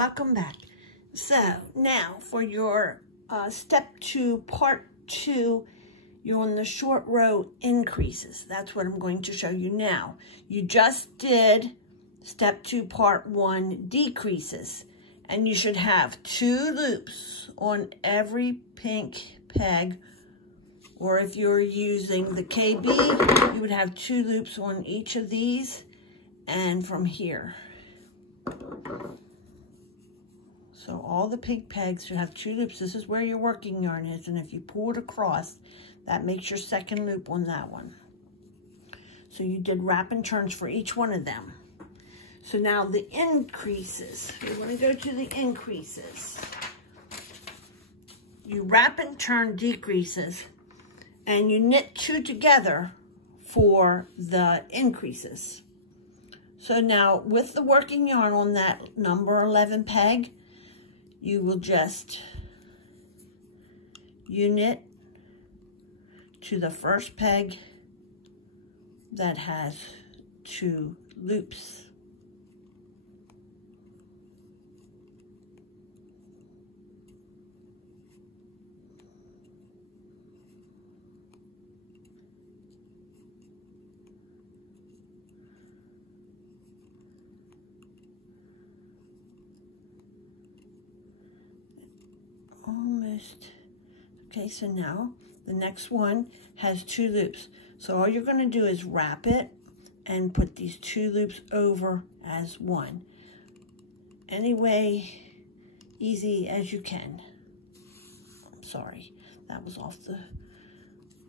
Welcome back. So now for your step 2, part 2, you're on the short row increases. That's what I'm going to show you now. You just did step 2, part 1 decreases, and you should have 2 loops on every pink peg, or if you're using the KB, you would have 2 loops on each of these and from here. So all the pink pegs should have 2 loops. This is where your working yarn is, and if you pull it across, that makes your second loop on that one. So you did wrap and turns for each one of them. So now the increases. We want to go to the increases. You wrap and turn decreases, and you knit 2 together for the increases. So now with the working yarn on that number 11 peg, you will just knit to the first peg that has 2 loops. Almost. Okay, so now the next one has 2 loops. So all you're going to do is wrap it and put these 2 loops over as one. Any way easy as you can. I'm sorry, that was off the,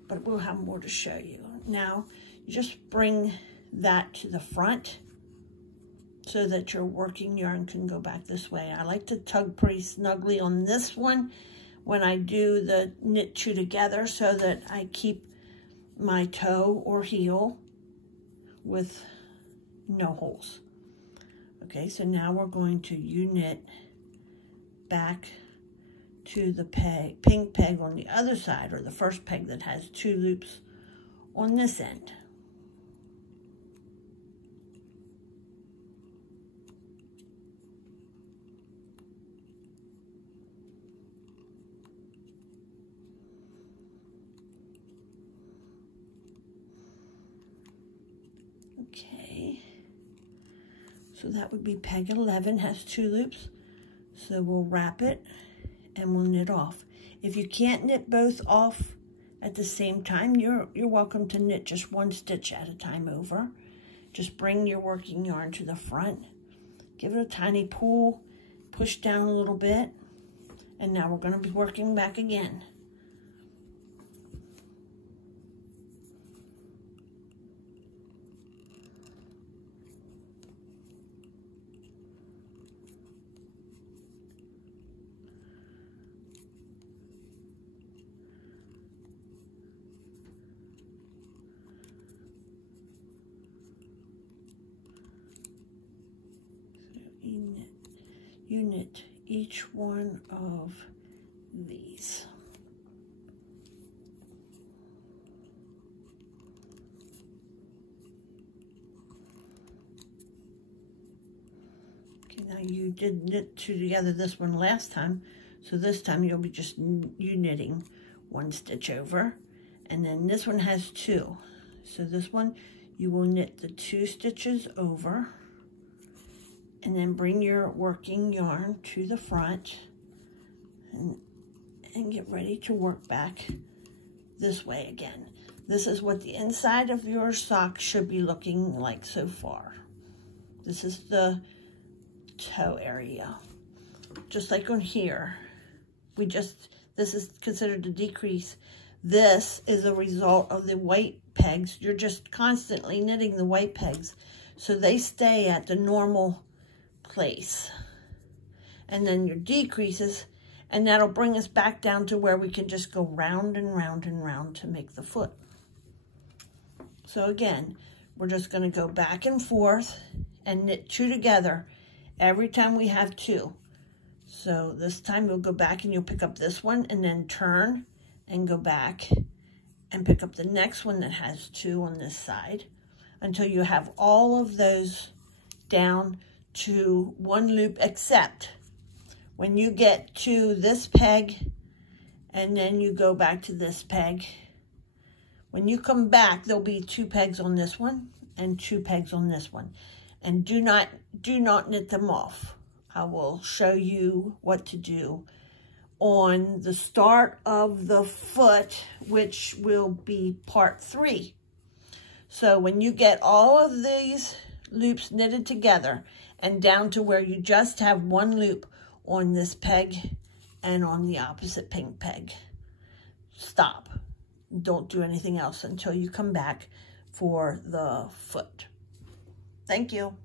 but we'll have more to show you. Now, you just bring that to the front so that your working yarn can go back this way. I like to tug pretty snugly on this one when I do the knit 2 together so that I keep my toe or heel with no holes. Okay, so now we're going to U-knit back to the peg, pink peg on the other side, or the first peg that has 2 loops on this end. Okay, so that would be peg 11, has 2 loops. So we'll wrap it and we'll knit off. If you can't knit both off at the same time, you're welcome to knit just 1 stitch at a time over. Just bring your working yarn to the front, give it a tiny pull, push down a little bit, and now we're going to be working back again. You knit each one of these. Okay, now you did knit 2 together this one last time, so this time you'll be just knitting 1 stitch over, and then this one has 2. So this one you will knit the 2 stitches over, and then bring your working yarn to the front and get ready to work back this way again. This is what the inside of your sock should be looking like so far. This is the toe area. Just like on here, this is considered a decrease. This is a result of the white pegs. You're just constantly knitting the white pegs so they stay at the normal place, and then your decreases, and that'll bring us back down to where we can just go round and round and round to make the foot. So again, we're just going to go back and forth and knit 2 together every time we have 2. So this time you'll go back and you'll pick up this one and then turn and go back and pick up the next one that has 2 on this side until you have all of those down to 1 loop, except when you get to this peg, and then you go back to this peg, when you come back, there'll be 2 pegs on this one and 2 pegs on this one. And do not knit them off. I will show you what to do on the start of the foot, which will be part 3. So when you get all of these loops knitted together and down to where you just have 1 loop on this peg and on the opposite pink peg, stop. Don't do anything else until you come back for the foot. Thank you.